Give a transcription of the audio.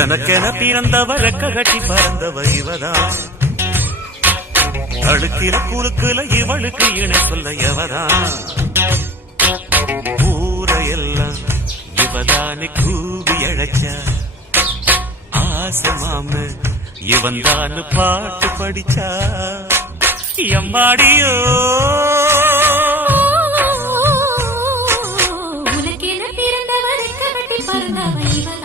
எனக்கென பிறந்தவ ரெக்க கட்டி பறந்தவ இவதான் அழுக்கிற குறுக்குல இவளுக்கு இணை சொல்ல எவதான் ஊரையெல்லாம் இவதானே கூவி அழைச்சா ஆசை மாம இவன் தான் பாட்டு படிச்சா எம்மாடியோ உனக்கென பிறந்தவர் ரெக்க கட்டி பறந்தவ இவதான்